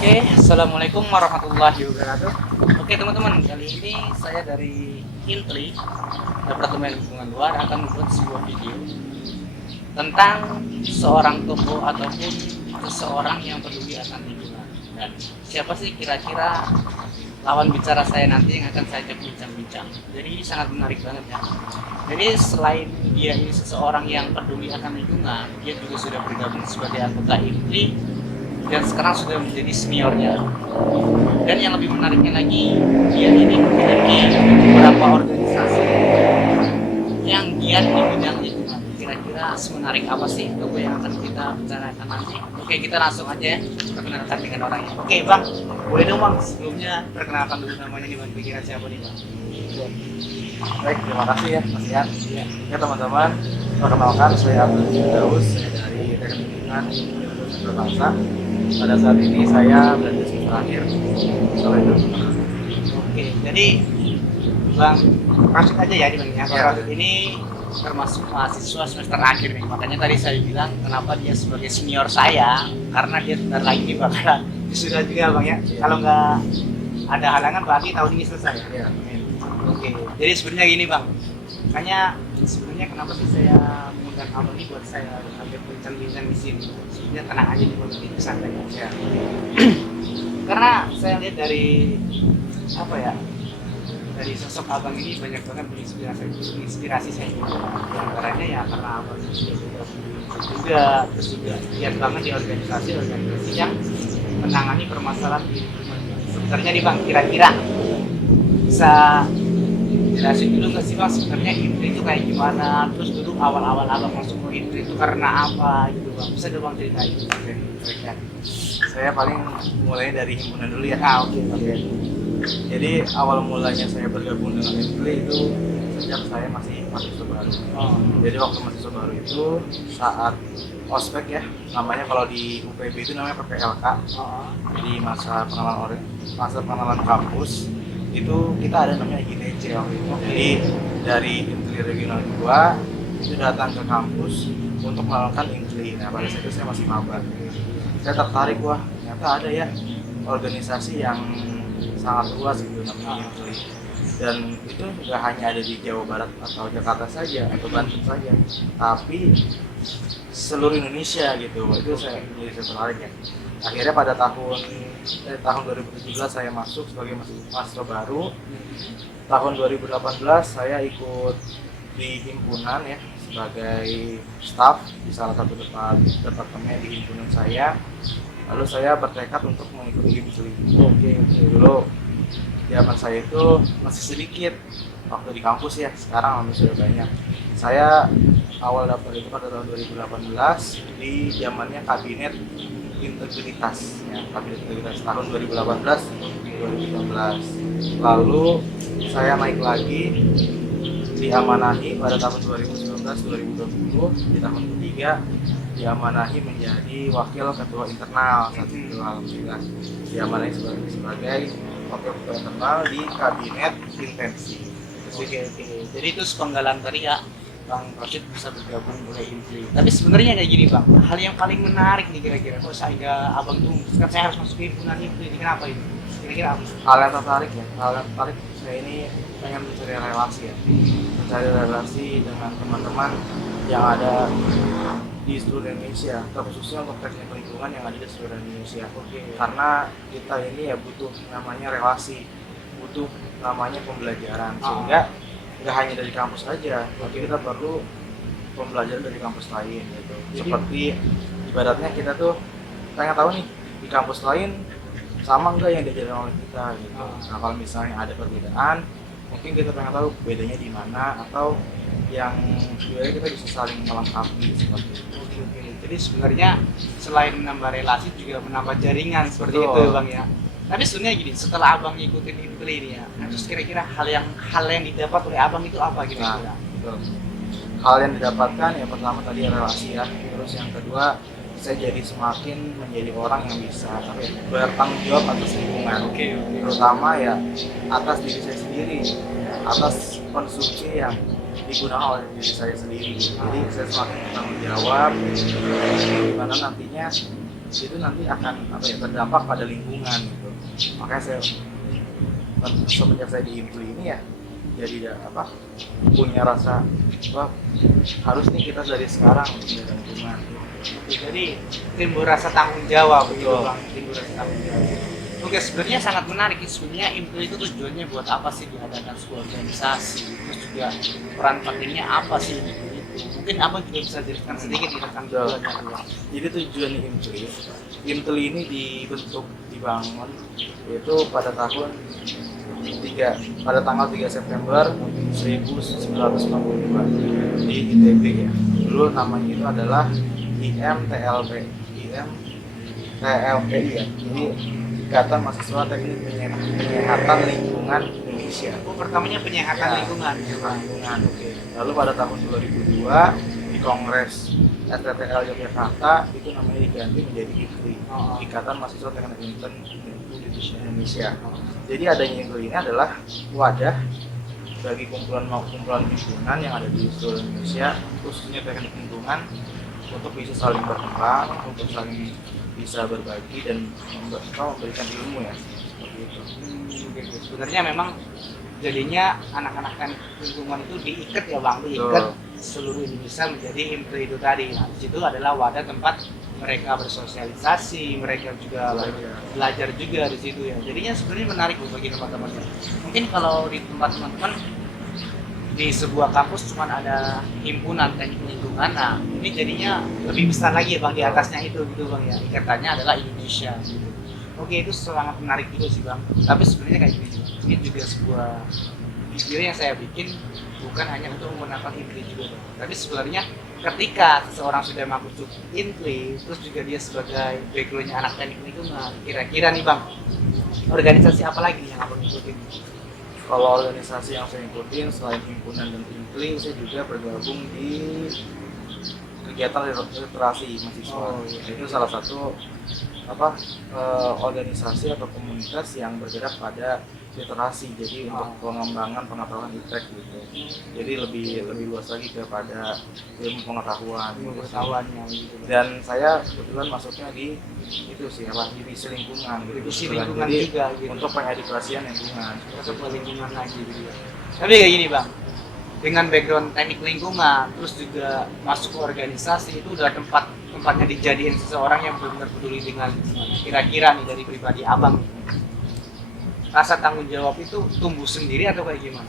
Oke, assalamualaikum warahmatullahi wabarakatuh. Oke teman-teman, kali ini saya dari Intli, Departemen Hubungan Luar akan membuat sebuah video tentang seorang tokoh ataupun seseorang yang peduli akan lingkungan. Dan siapa sih kira-kira lawan bicara saya nanti yang akan saya ajak bincang-bincang. Jadi ini sangat menarik banget ya. Jadi selain dia ini seseorang yang peduli akan lingkungan, dia juga sudah bergabung sebagai anggota Intli dan sekarang sudah menjadi seniornya. Dan yang lebih menariknya lagi, dia ini memiliki beberapa organisasi yang giat di bidang lingkungan. Kira-kira semenarik apa sih Bapak yang akan kita bicarakan nanti? Oke, kita langsung aja ya perkenalkan dengan orangnya. Oke Bang, boleh dong Bang sebelumnya perkenalkan dulu namanya nih Bang, kira siapa nih Bang? Baik, terima kasih ya Mas Ian. Ya teman-teman, perkenalkan saya Abdul Firdaus, saya dari Teknik Lingkungan Universitas Berbangsa. Pada saat ini saya berada di semester akhir. Oke, jadi Bang, masuk aja ya di Bang ya. Ya. Ini termasuk mahasiswa semester akhir nih. Makanya tadi saya bilang kenapa dia sebagai senior saya, karena dia sebentar lagi bakalan sudah juga Bang ya. Kalau nggak ada halangan berarti tahun ini selesai. Ya. Oke, jadi sebenarnya gini Bang, makanya sebenarnya kenapa sih saya mengundang Abang ini buat saya hampir bincang-bincang di sini. Sebenarnya tenang aja di Bang, ini santai aja. Karena saya lihat dari apa ya, dari sosok Abang ini banyak banget menginspirasi saya juga. Di antaranya ya karena Abang juga terus juga lihat banget di organisasi yang menangani permasalahan di lingkungan. Sebenarnya nih Bang, kira-kira bisa jelasin dulu nggak sih Bang sebenarnya Intri itu kayak gimana, terus dulu awal-awal Abang masuk ke Intri itu karena apa gitu Bang, bisa dong Bang ceritain. Oke, baik ya. Saya paling mulai dari himpunan dulu ya. Oke. Jadi awal mulanya saya bergabung dengan Intli itu sejak saya masih mahasiswa baru. Jadi waktu mahasiswa baru itu saat ospek ya, namanya kalau di UPB itu namanya PPLK. Jadi masa pengenalan kampus itu kita ada namanya GTC waktu itu. Jadi dari Intli Regional 2 itu datang ke kampus untuk melakukan Intli. Nah pada saat itu saya masih maba. Saya tertarik, wah ternyata ada ya organisasi yang sangat luas gitu namanya Intli. Dan itu nggak hanya ada di Jawa Barat atau Jakarta saja atau Banten saja, tapi seluruh Indonesia gitu. Itu saya tertarik ya. Akhirnya pada tahun 2017 saya masuk sebagai mahasiswa baru. Tahun 2018 saya ikut di himpunan ya sebagai staf di salah satu departemen di himpunan saya. Lalu saya bertekad untuk mengikuti Intli. Dulu zaman saya itu masih sedikit waktu di kampus ya, sekarang sudah banyak. Saya awal daftar itu pada tahun 2018 di zamannya kabinet integritas ya, kabinet integritas tahun 2018-2019. Lalu saya naik lagi diamanahi pada tahun 2019-2020, di tahun ketiga diamanahi menjadi wakil ketua internal saat itu. Alhamdulillah diamanahi sebagai wakil ketua internal di kabinet intensi. Oke. Jadi itu sepenggalan tadi ya Bang Rosyid bisa bergabung oleh Intli. Tapi sebenarnya kayak gini Bang, hal yang paling menarik nih kira-kira kok sehingga Abang tuh sekarang saya harus masuk ke himpunan Intli ini kenapa itu? Kira-kira apa? Hal yang tertarik saya ini pengen mencari relasi ya, mencari relasi dengan teman-teman yang ada di seluruh Indonesia, terkhususnya untuk teknik lingkungan yang ada di seluruh Indonesia. Karena kita ini ya butuh namanya relasi, butuh namanya pembelajaran, sehingga nggak hanya dari kampus saja, tapi kita perlu pembelajaran dari kampus lain gitu. Seperti ibaratnya kita tuh pengen tahu nih di kampus lain sama enggak yang diajarin oleh kita gitu. Nah kalau misalnya ada perbedaan, mungkin kita pengen tahu bedanya di mana, atau yang sebenarnya kita bisa saling melengkapi seperti itu. Oke. Jadi sebenarnya selain menambah relasi juga menambah jaringan seperti Betul. itu Bang ya. Tapi sebenarnya gini, setelah Abang ngikutin Intli ini ya, terus kira-kira hal yang didapat oleh Abang itu apa kira-kira? Nah, betul. Hal yang didapatkan ya pertama tadi relasi ya, terus yang kedua saya jadi semakin menjadi orang yang bisa bertanggung jawab atas lingkungan. Terutama ya atas diri saya sendiri, atas konsumsi yang digunakan oleh diri saya sendiri. Jadi saya semakin bertanggung jawab, dimana nantinya itu nanti akan berdampak pada lingkungan gitu. Makanya saya semenjak saya di Impli ini ya jadi punya rasa harus nih kita dari sekarang menjaga lingkungan. Jadi timbul rasa tanggung jawab gitu Betul. Bang, timbul rasa tanggung jawab. Oke, sebenarnya sangat menarik. Sebenarnya Impli itu tujuannya buat apa sih diadakan sebuah organisasi? Terus juga peran pentingnya apa sih gitu? Mungkin abang juga bisa jelaskan sedikit tentang tujuannya. Jadi tujuan Impli ini dibangun yaitu pada tanggal 3 September 1962 di ITB ya. Dulu namanya itu adalah IMTLPI ya. Jadi Ikatan Mahasiswa Teknik Penyehatan Lingkungan Indonesia. Pertamanya penyehatan lingkungan. Lingkungan. Oke. Lalu pada tahun 2002 di Kongres STTL Yogyakarta itu namanya diganti menjadi IKLI, Ikatan Mahasiswa Teknik Indonesia. Jadi adanya IKLI ini adalah wadah bagi kumpulan lingkungan yang ada di seluruh Indonesia, khususnya teknik lingkungan, untuk bisa saling berkembang, untuk saling bisa berbagi dan memberikan ilmu ya, seperti itu. Gitu. Sebenarnya memang jadinya anak-anak kan lingkungan itu diikat ya Bang, diikat seluruh Indonesia menjadi Impli itu tadi. Nah, di situ adalah wadah tempat mereka bersosialisasi, mereka juga belajar juga di situ ya. Jadinya sebenarnya menarik bagi teman-teman. Mungkin kalau di tempat teman-teman di sebuah kampus cuma ada himpunan teknik lingkungan, nah ini jadinya lebih besar lagi ya Bang, di atasnya itu gitu Bang ya. Ikatannya adalah Indonesia gitu. Oke, itu sangat menarik juga sih Bang. Tapi sebenarnya kayak gini, ini juga sebuah video yang saya bikin bukan hanya untuk menggunakan Impli juga Bang. Tapi sebenarnya ketika seseorang sudah masuk Impli, terus juga dia sebagai backgroundnya anak teknik lingkungan, kira-kira nih Bang, organisasi apa lagi yang Abang ikutin? Kalau organisasi yang saya ikutin selain himpunan dan Impli, saya juga bergabung di kegiatan literasi mahasiswa. Itu salah satu organisasi atau komunitas yang bergerak pada literasi, jadi untuk pengembangan pengetahuan iptek gitu. Jadi lebih luas lagi kepada ilmu pengetahuannya gitu. Dan saya kebetulan masuknya di divisi lingkungan gitu. Divisi lingkungan jadi, juga gitu. Untuk pengedukasian lingkungan. Untuk lingkungan lagi gitu. Tapi kayak gini Bang, dengan background teknik lingkungan, terus juga masuk ke organisasi, itu udah tempatnya dijadiin seseorang yang benar-benar peduli dengan lingkungan. Kira-kira nih dari pribadi Abang, rasa tanggung jawab itu tumbuh sendiri atau kayak gimana?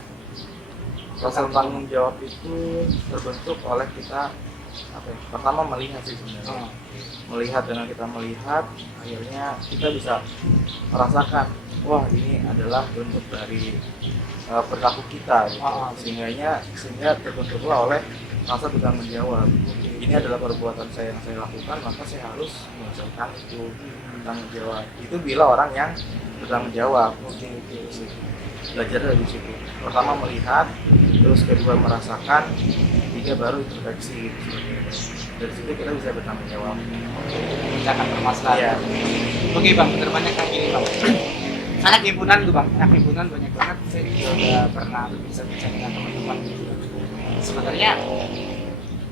Rasa tanggung jawab itu terbentuk oleh kita pertama melihat sih sebenarnya. Melihat, dengan kita melihat akhirnya kita bisa merasakan, wah ini adalah bentuk dari perilaku kita gitu. Sehingga terbentuklah oleh rasa bertanggung jawab. Ini adalah perbuatan saya yang saya lakukan, maka saya harus menyelesaikan itu. Tanggung jawab itu bila orang yang bertanggung jawab. Belajar dari situ. Pertama melihat, terus kedua merasakan, ketiga baru introspeksi gitu. Dari situ kita bisa bertanggung jawab. Memecahkan permasalahan. Oke Bang, terbanyak kayak gini Bang. Anak himpunan tuh Bang, anak himpunan banyak banget. Saya juga udah pernah berbicara dengan teman-teman gitu. Sebenarnya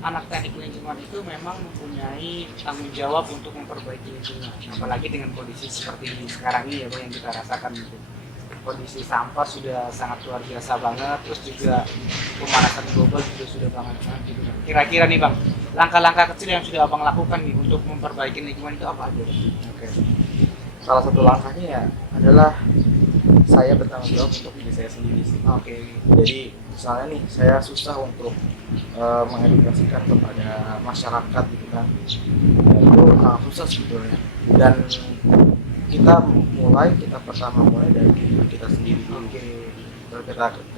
anak teknik lingkungan itu memang mempunyai tanggung jawab untuk memperbaiki lingkungan, apalagi dengan kondisi seperti ini sekarang ini ya Bang, yang kita rasakan gitu. Kondisi sampah sudah sangat luar biasa banget, terus juga pemanasan global juga sudah banget gitu. Kira-kira nih Bang, langkah-langkah kecil yang sudah Abang lakukan nih untuk memperbaiki lingkungan itu apa aja? Oke. Salah satu langkahnya ya adalah saya bertanggung jawab untuk diri saya sendiri sih. Jadi misalnya nih saya susah untuk mengedukasikan kepada masyarakat gitu kan, itu sangat susah sebetulnya. Dan kita pertama mulai dari diri kita sendiri dulu.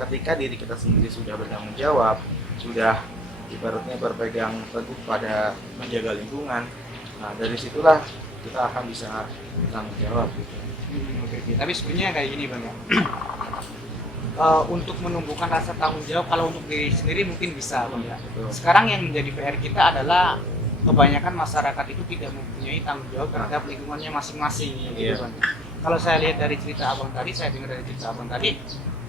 Ketika diri kita sendiri sudah bertanggung jawab, sudah ibaratnya berpegang teguh pada menjaga lingkungan, nah dari situlah kita akan bisa bertanggung jawab gitu. Tapi sebenarnya kayak gini Bang ya. Untuk menumbuhkan rasa tanggung jawab kalau untuk diri sendiri mungkin bisa Bang ya. Sekarang yang menjadi PR kita adalah kebanyakan masyarakat itu tidak mempunyai tanggung jawab terhadap lingkungannya masing-masing gitu Bang. Kalau saya lihat dari cerita Abang tadi, saya dengar dari cerita Abang tadi,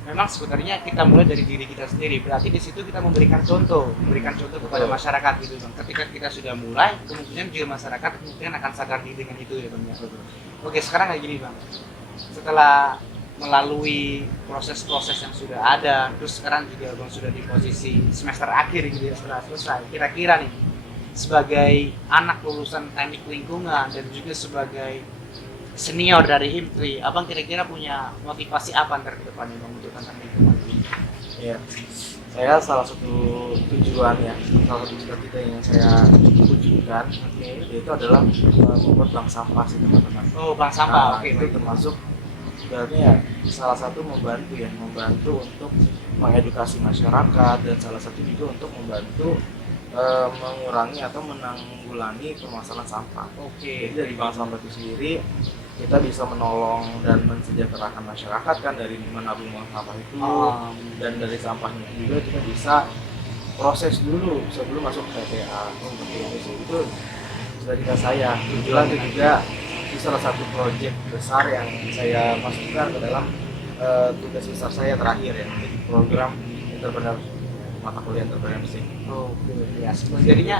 memang sebenarnya kita mulai dari diri kita sendiri. Berarti di situ kita memberikan contoh kepada masyarakat gitu bang. Ketika kita sudah mulai, kemungkinan juga masyarakat kemungkinan akan sadar diri dengan itu ya bang. Oke, sekarang kayak gini bang. Setelah melalui proses-proses yang sudah ada, terus sekarang juga bang sudah di posisi semester akhir gitu ya, setelah selesai. Kira-kira nih, sebagai anak lulusan teknik lingkungan dan juga sebagai senior dari Himtri, abang kira-kira punya motivasi apa ntar ke depannya bang untuk tentang lingkungan? Iya, saya salah satu tujuan ya, salah satu cita-cita yang saya wujudkan, yaitu adalah membuat bank sampah sih teman-teman. Oh, bank sampah, oke. Itu termasuk berarti ya salah satu membantu untuk mengedukasi masyarakat, dan salah satu juga untuk membantu mengurangi atau menanggulangi permasalahan sampah. Oke. Jadi dari bank sampah itu sendiri kita bisa menolong dan mensejahterakan masyarakat kan, dari menabung uang sampah itu, dan dari sampahnya juga kita bisa proses dulu sebelum masuk ke TPA. Untuk itu cita-cita saya. Kebetulan itu juga itu salah satu proyek besar yang saya masukkan ke dalam tugas besar saya terakhir ya, di program entrepreneur, mata kuliah entrepreneurship. Oke, ya. Jadinya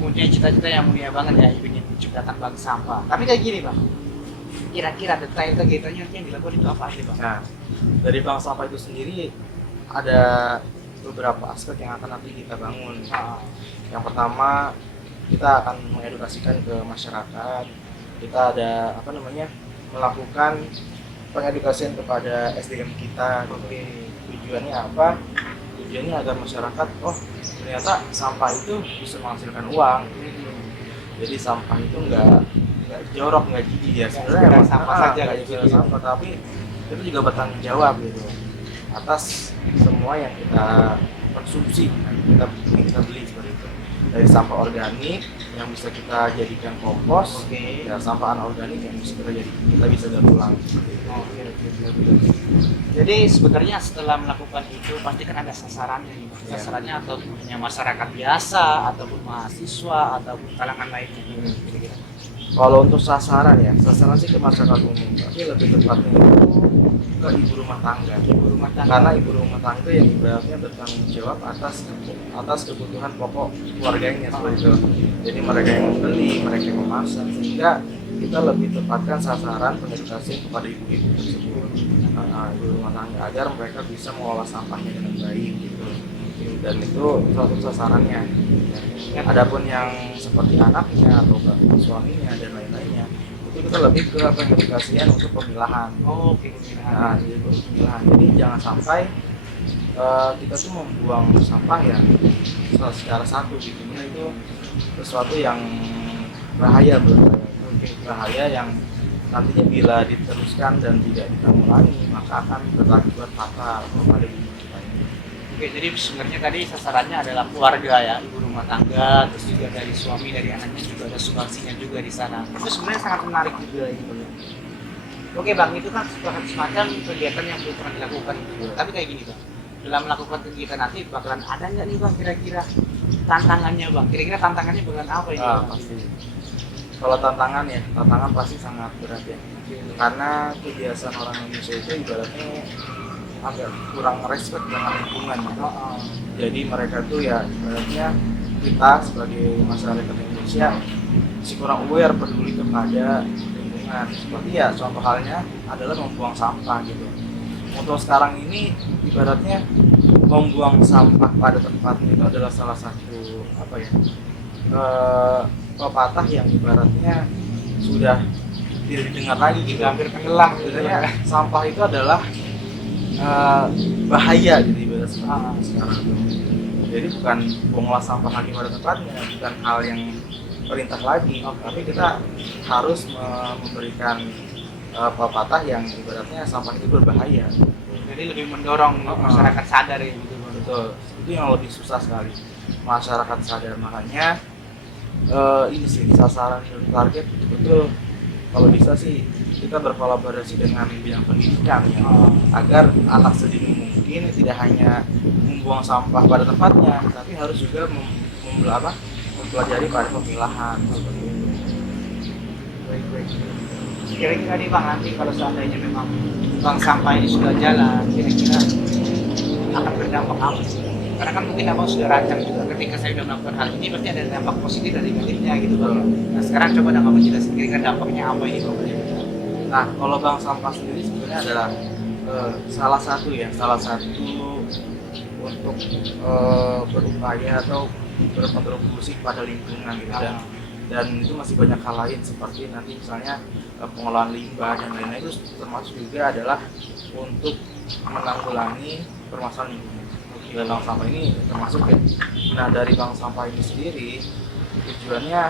punya cita-cita yang mulia banget ya, ingin menciptakan bank sampah. Tapi kayak gini bang, kira-kira detail kegiatannya yang dilakukan itu apa sih bang? Nah, dari bank sampah itu sendiri ada beberapa aspek yang akan nanti kita bangun. Yang pertama, kita akan mengedukasikan ke masyarakat. Kita ada melakukan pengedukasian kepada SDM kita. Tujuannya apa? Tujuannya agar masyarakat, oh ternyata sampah itu bisa menghasilkan uang. Jadi sampah itu nggak jorok, nggak jijik ya, sebenarnya sampah saja gitu, sampah, tapi itu juga bertanggung jawab gitu atas semua yang kita konsumsi, yang kita beli seperti itu. Dari sampah organik yang bisa kita jadikan kompos, ya sampah anorganik yang bisa kita bisa daur ulang. Jadi sebenarnya setelah melakukan itu pasti kan ada sasarannya nih bang. Sasarannya atau punya masyarakat biasa ataupun mahasiswa ataupun kalangan lainnya. Kira-kira. Kalau untuk sasaran sih ke masyarakat umum, tapi lebih tepatnya itu ke ibu rumah tangga. Karena ibu rumah tangga yang ibaratnya bertanggung jawab atas kebutuhan pokok keluarganya seperti itu. Jadi mereka yang membeli, mereka yang memasak, sehingga kita lebih tepatkan sasaran pengedukasi kepada ibu-ibu tersebut, ibu rumah tangga, agar mereka bisa mengolah sampahnya dengan baik gitu. Dan itu salah satu sasarannya. Adapun yang seperti anaknya atau suaminya dan lain-lainnya, itu kita lebih ke pengedukasian untuk pemilahan. Nah, itu pemilahan. Jadi jangan sampai kita tuh membuang sampah ya secara satu gitu. Nah, itu sesuatu yang bahaya menurut saya. Bahaya yang nantinya bila diteruskan dan tidak ditanggulangi maka akan berakibat fatal kepada bumi kita ini. Oke, jadi sebenarnya tadi sasarannya adalah keluarga ya, ibu rumah tangga, terus juga dari suami, dari anaknya juga ada sumbangsinya juga di sana. Itu sebenarnya sangat menarik juga gitu. Oke bang, itu kan semacam kegiatan yang belum pernah dilakukan gitu. Tapi kayak gini bang, dalam melakukan kegiatan nanti bakalan ada nggak nih bang kira-kira tantangannya bang? Kira-kira tantangannya bakalan apa ini? Pasti. Kalau tantangan pasti sangat berat ya. Karena kebiasaan orang Indonesia itu ibaratnya agak kurang respect dengan lingkungan. Jadi mereka tuh ya ibaratnya kita sebagai masyarakat Indonesia masih kurang aware, peduli kepada lingkungan. Seperti ya contoh halnya adalah membuang sampah gitu. Untuk sekarang ini ibaratnya membuang sampah pada tempatnya itu adalah salah satu pepatah yang ibaratnya sudah tidak didengar lagi gitu, hampir tenggelam. Sebenarnya sampah itu adalah bahaya gitu ibarat sekarang. Jadi bukan buanglah sampah lagi pada tempatnya, bukan hal yang perintah lagi, tapi kita harus memberikan pepatah yang ibaratnya sampah itu berbahaya. Jadi lebih mendorong masyarakat sadar ya gitu. Betul, itu yang lebih susah sekali, masyarakat sadar. Makanya ini sih sasaran dan target betul kalau bisa sih kita berkolaborasi dengan bidang pendidikan ya, agar anak sedini mungkin tidak hanya membuang sampah pada tempatnya, tapi harus juga mempelajari pada pemilahan seperti itu. Baik. Kira-kira nih bang, nanti kalau seandainya memang bank sampah ini sudah jalan, kira-kira akan berdampak apa sih? Karena kan mungkin abang sudah rancang juga ketika saya sudah melakukan hal ini pasti ada dampak positif dan negatifnya gitu bang. Nah sekarang coba dong abang jelasin kira-kira dampaknya apa ini bang? Nah, kalau bank sampah sendiri sebenarnya adalah salah satu untuk berupaya atau berkontribusi pada lingkungan gitu dan itu masih banyak hal lain seperti nanti misalnya pengolahan limbah dan lain-lain itu termasuk juga adalah untuk menanggulangi permasalahan lingkungan. Dan bank sampah ini termasuk ya. Nah dari bank sampah ini sendiri tujuannya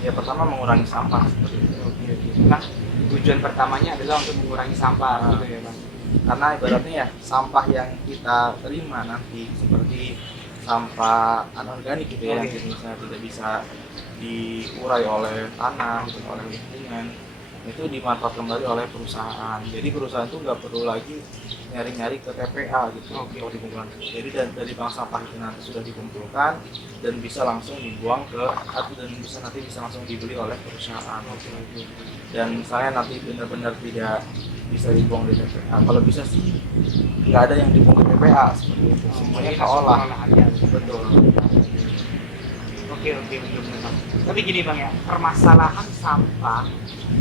ya pertama mengurangi sampah seperti itu. Nah tujuan pertamanya adalah untuk mengurangi sampah gitu ya bang. Karena ibaratnya ya sampah yang kita terima nanti seperti sampah anorganik gitu ya, yang misalnya tidak bisa diurai oleh tanah, oleh lingkungan, itu dimanfaatkan kembali oleh perusahaan. Jadi perusahaan itu nggak perlu lagi nyari-nyari ke TPA gitu untuk dikumpulkan. Jadi dari bank sampah itu nanti sudah dikumpulkan dan bisa langsung dibuang dan bisa langsung dibeli oleh perusahaan. Dan misalnya nanti benar-benar tidak bisa dibuang di TPA, kalau bisa sih nggak ada yang dibuang di TPA seperti itu, semuanya kita olah. Betul. Oke betul bang. Tapi gini bang ya, permasalahan sampah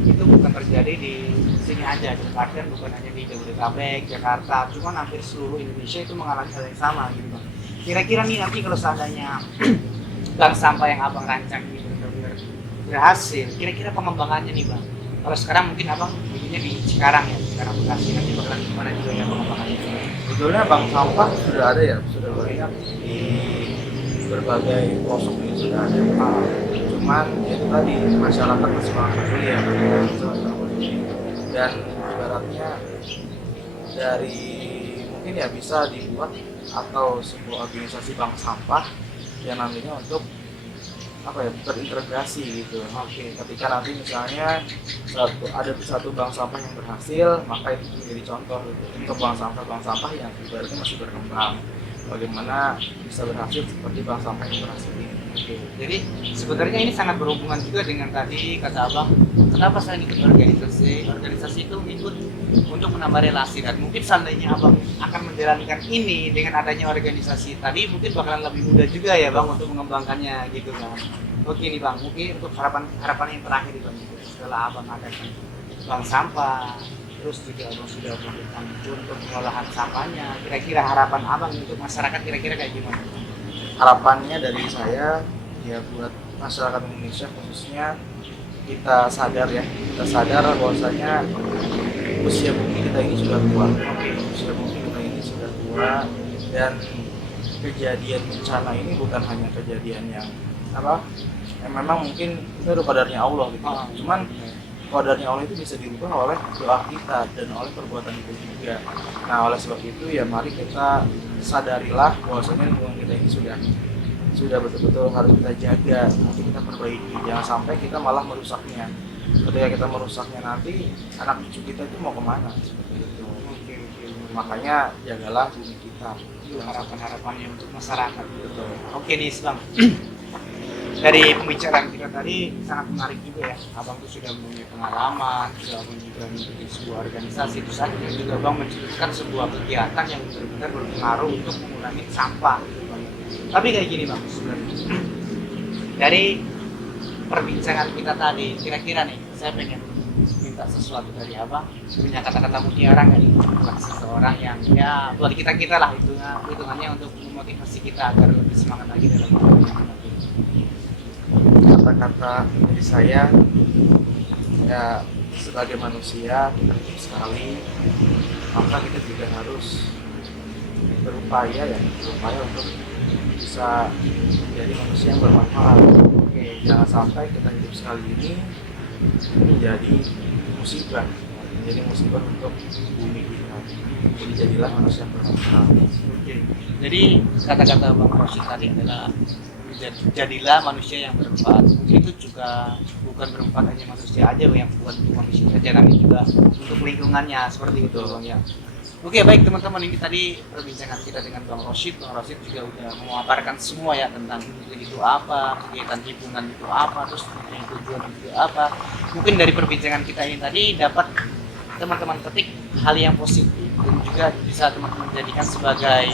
itu bukan terjadi di sini aja, Jakarta bukan hanya di Jabodetabek, Jakarta, cuma hampir seluruh Indonesia itu mengalami hal yang sama gitu bang. Kira-kira nih nanti kalau seandainya bank sampah yang abang rancang ini benar-benar berhasil, kira-kira pengembangannya nih bang. Kalau sekarang mungkin abang bikinnya di Cikarang ya, sekarang Bekasi, nanti bakalan gimana juga ya pengembangannya? Sebetulnya bank sampah sudah ada ya, sudah banyak di berbagai pelosok ini sudah ada. Cuman itu tadi masyarakat masih kurang peduli ya, dan ibaratnya dari mungkin ya bisa dibuat atau sebuah organisasi bank sampah yang nantinya untuk berintegrasi gitu. Ketika nanti misalnya ada satu bank sampah yang berhasil, maka itu menjadi contoh untuk bank sampah yang ibaratnya masih berkembang. Bagaimana bisa berhasil seperti bank sampah yang berhasil ini. Jadi sebenarnya ini sangat berhubungan juga dengan tadi kata abang, kenapa saya ikut organisasi itu ikut untuk menambah relasi, dan mungkin seandainya abang akan menjalankan ini dengan adanya organisasi tadi mungkin bakalan lebih mudah juga ya bang untuk mengembangkannya gitu kan. Oke nih bang, mungkin untuk harapan yang terakhir nih bang, setelah abang adakan bank sampah terus juga abang sudah melakukan untuk pengolahan sampahnya, kira-kira harapan abang untuk masyarakat kira-kira kayak gimana? Harapannya dari saya ya buat masyarakat Indonesia khususnya kita sadar bahwasanya usia bumi kita ini sudah tua. Dan kejadian bencana ini bukan hanya kejadian yang memang mungkin itu ada qadarnya Allah gitu. Cuman qadarnya Allah itu bisa dirubah oleh doa kita dan oleh perbuatan kita juga. Nah oleh sebab itu ya mari kita sadarilah bahwasanya lingkungan kita ini sudah betul-betul harus kita jaga, nanti kita perbaiki, jangan sampai kita malah merusaknya. Ketika kita merusaknya nanti anak cucu kita itu mau kemana seperti itu. Makanya jagalah bumi kita. Itu harapan-harapannya untuk masyarakat. Betul. Oke nih bang, dari pembicaraan kita tadi sangat menarik juga ya. Abang tuh sudah mempunyai pengalaman, sudah juga mengikuti sebuah organisasi, terus akhirnya juga bang menciptakan sebuah kegiatan yang benar-benar berpengaruh untuk mengurangi sampah. Tapi kayak gini bang, sebenarnya dari perbincangan kita tadi, kira-kira nih saya pengen minta sesuatu dari abang, punya kata-kata mutiara nggak nih buat seseorang yang ya buat kita lah hitungannya untuk memotivasi kita agar lebih semangat lagi dalam hidup. Kata-kata dari saya ya, sebagai manusia kita hidup sekali, maka kita juga harus berupaya untuk bisa menjadi manusia yang bermanfaat. Jangan sampai kita hidup sekali ini menjadi musibah untuk bumi kita. Jadi jadilah manusia yang bermanfaat. Jadi kata-kata Bang Rosyid tadi adalah jadilah manusia yang bermanfaat. Itu juga bukan bermanfaat hanya manusia aja yang buat manusia saja, tapi juga untuk lingkungannya seperti itu Bang ya. Oke baik teman-teman, ini tadi perbincangan kita dengan Bang Rosyid. Bang Rosyid juga udah memaparkan semua ya tentang itu apa, kegiatan himpunan itu apa, terus tujuan itu apa. Mungkin dari perbincangan kita ini tadi dapat teman-teman ketik hal yang positif dan juga bisa teman-teman jadikan sebagai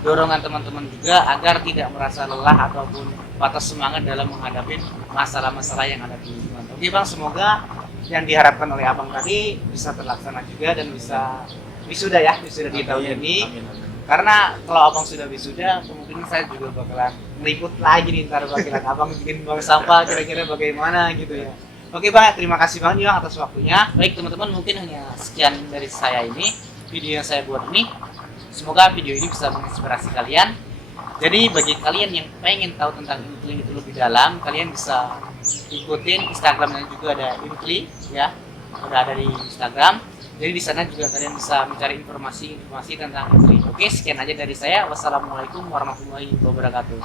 dorongan teman-teman juga agar tidak merasa lelah ataupun patah semangat dalam menghadapi masalah-masalah yang ada di lingkungan. Oke Bang, semoga yang diharapkan oleh Abang tadi bisa terlaksana juga dan bisa wisuda ya, wisuda di tahun ini. Amin. Karena kalau Abang sudah wisuda, kemungkinan saya juga bakalan meliput lagi nih ntar bakalan Abang bikin buang sampah kira-kira bagaimana gitu ya. Oke Bang, terima kasih banget Bang atas waktunya. Baik teman-teman, mungkin hanya sekian dari saya ini, video yang saya buat ini. Semoga video ini bisa menginspirasi kalian. Jadi bagi kalian yang pengen tahu tentang Inkli itu lebih dalam, kalian bisa ikutin Instagramnya juga ada Inkli ya, udah ada di Instagram. Jadi di sana juga kalian bisa mencari informasi tentang Inkli. Oke, sekian aja dari saya. Wassalamualaikum warahmatullahi wabarakatuh.